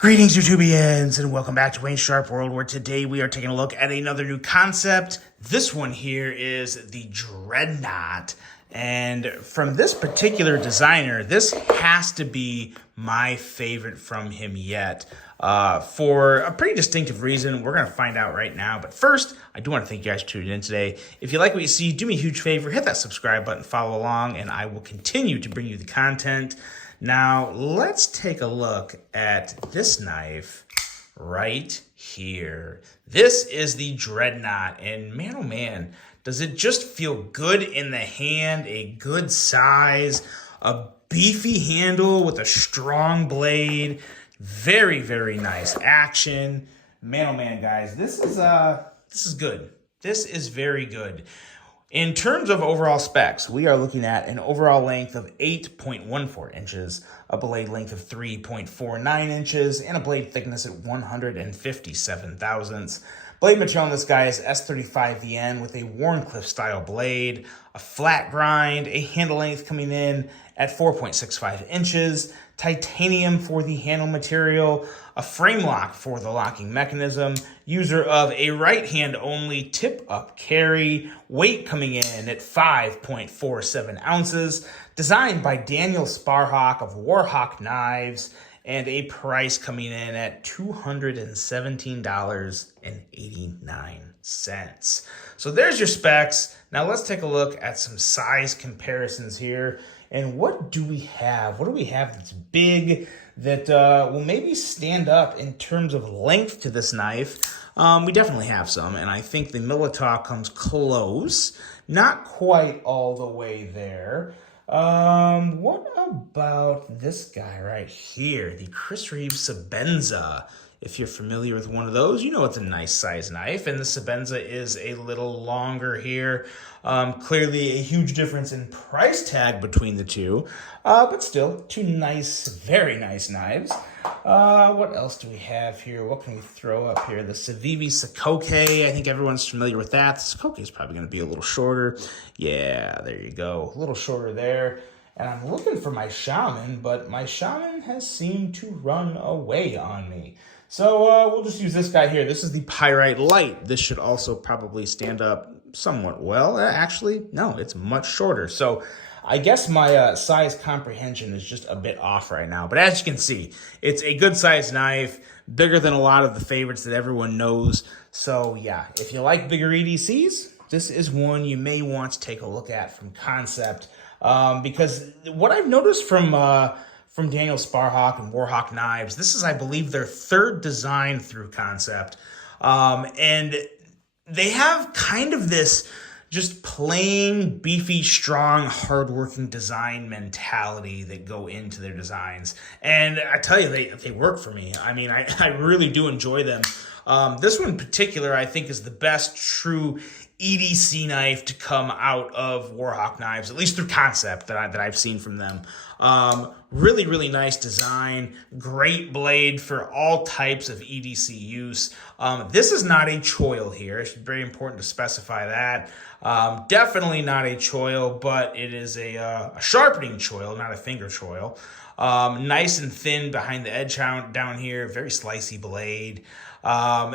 Greetings, YouTubians, and welcome back to Wayne's Sharp World, where today we are taking a look at another new concept. This one here is the Dreadnought, and from this particular designer, this has to be my favorite from him yet. For a pretty distinctive reason. We're going to find out right now. But first, I do want to thank you guys for tuning in today. If you like what you see, do me a huge favor, hit that subscribe button, follow along, and I will continue to bring you the content. Now, let's take a look at this knife right here. This is the Dreadnought, and man, oh man, does it just feel good in the hand, a good size, a beefy handle with a strong blade. Very, very nice action. Man, oh man, guys, this is good. This is very good. In terms of overall specs, we are looking at an overall length of 8.14 inches, a blade length of 3.49 inches, and a blade thickness at 157 thousandths. Blade material on this guy is S35VN with a Wharncliffe style blade, a flat grind, a handle length coming in at 4.65 inches, titanium for the handle material, a frame lock for the locking mechanism, user of a right hand only tip up carry, weight coming in at 5.47 ounces, designed by Daniel Sparhawk of Warhawk Knives, and a price coming in at $217.89. So there's your specs. Now let's take a look at some size comparisons here. And what do we have? What do we have that's big, that will maybe stand up in terms of length to this knife? We definitely have some, and I think the Militaw comes close. Not quite all the way there. What about this guy right here, the Chris Reeves Sebenza? If you're familiar with one of those, you know it's a nice size knife, and the Sebenza is a little longer here. Clearly a huge difference in price tag between the two, but still two nice, very nice knives. What else do we have here? What can we throw up here? The Civivi Sokoke, I think everyone's familiar with that. The Sokoke is probably going to be a little shorter. Yeah, there you go, a little shorter there. And I'm looking for my Shaman, but my Shaman has seemed to run away on me. So we'll just use this guy here. This is the Pyrite Light. This should also probably stand up somewhat well. Actually, no, it's much shorter. So I guess my size comprehension is just a bit off right now. But as you can see, it's a good sized knife, bigger than a lot of the favorites that everyone knows. So yeah, if you like bigger EDCs, this is one you may want to take a look at from concept. Because what I've noticed from Daniel Sparhawk and Warhawk Knives, this is, I believe, their third design through concept. And they have kind of this just plain, beefy, strong, hardworking design mentality that go into their designs. And I tell you, they work for me. I mean, I really do enjoy them. This one in particular, I think, is the best true EDC knife to come out of Warhawk Knives, at least through concept that I've seen from them. Really, really nice design, great blade for all types of EDC use. This is not a choil here. It's very important to specify that. Definitely not a choil, but it is a sharpening choil, not a finger choil. Nice and thin behind the edge down here, very slicey blade.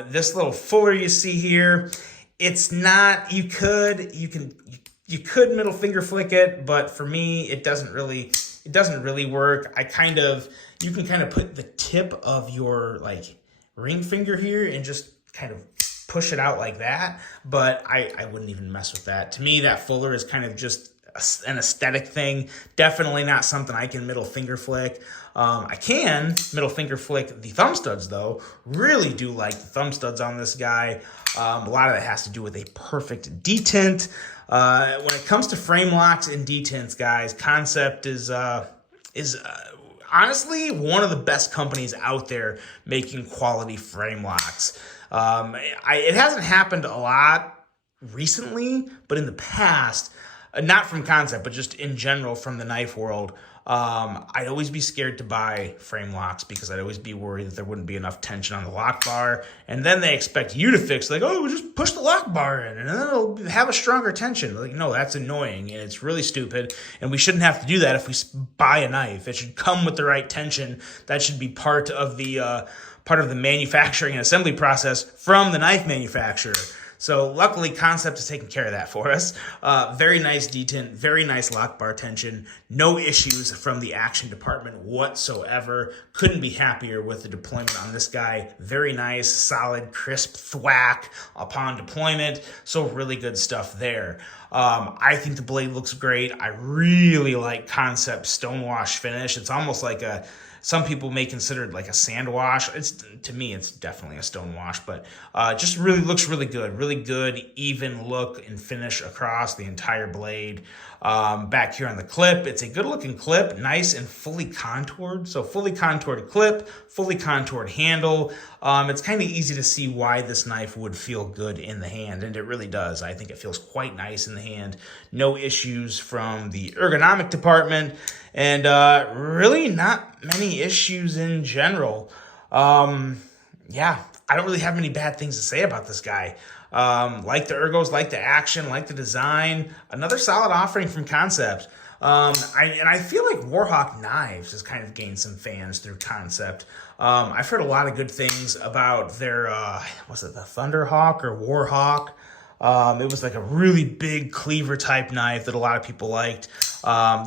This little fuller you see here, it's not, you could middle finger flick it, but for me, it doesn't really work. You can kind of put the tip of your like ring finger here and just kind of push it out like that, but I wouldn't even mess with that. To me, that fuller is kind of just an aesthetic thing. Definitely not something I can middle finger flick. I can middle finger flick the thumb studs though. Really do like the thumb studs on this guy. A lot of that has to do with a perfect detent. When it comes to frame locks and detents, guys, Concept is honestly one of the best companies out there making quality frame locks. It hasn't happened a lot recently, but in the past, not from Concept, but just in general from the knife world, I'd always be scared to buy frame locks because I'd always be worried that there wouldn't be enough tension on the lock bar. And then they expect you to fix, like, oh, just push the lock bar in and then it'll have a stronger tension. Like, no, that's annoying and it's really stupid. And we shouldn't have to do that if we buy a knife. It should come with the right tension. That should be part of the manufacturing and assembly process from the knife manufacturer. So luckily, Concept is taking care of that for us. Very nice detent, very nice lock bar tension. No issues from the action department whatsoever. Couldn't be happier with the deployment on this guy. Very nice, solid, crisp thwack upon deployment. So really good stuff there. I think the blade looks great. I really like Concept stonewash finish. It's almost like some people may consider it like a sand wash. To me, it's definitely a stone wash, but just really looks really good. Really good, even look and finish across the entire blade. Back here on the clip, it's a good looking clip, nice and fully contoured. So fully contoured clip, fully contoured handle. It's kind of easy to see why this knife would feel good in the hand, and it really does. I think it feels quite nice in the hand. No issues from the ergonomic department, and really not many issues in general. Yeah, I don't really have many bad things to say about this guy. Like the ergos, like the action, like the design. Another solid offering from Concept. I feel like Warhawk Knives has kind of gained some fans through Concept. I've heard a lot of good things about their, was it the Thunderhawk or Warhawk? It was like a really big cleaver type knife that a lot of people liked.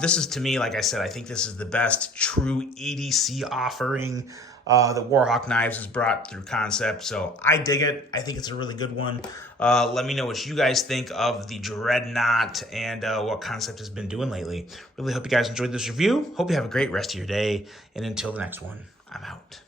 This is, to me, like I said, I think this is the best true EDC offering that Warhawk Knives has brought through Concept. So I dig it. I think it's a really good one. Let me know what you guys think of the Dreadnought and what Concept has been doing lately. Really hope you guys enjoyed this review. Hope you have a great rest of your day. And until the next one, I'm out.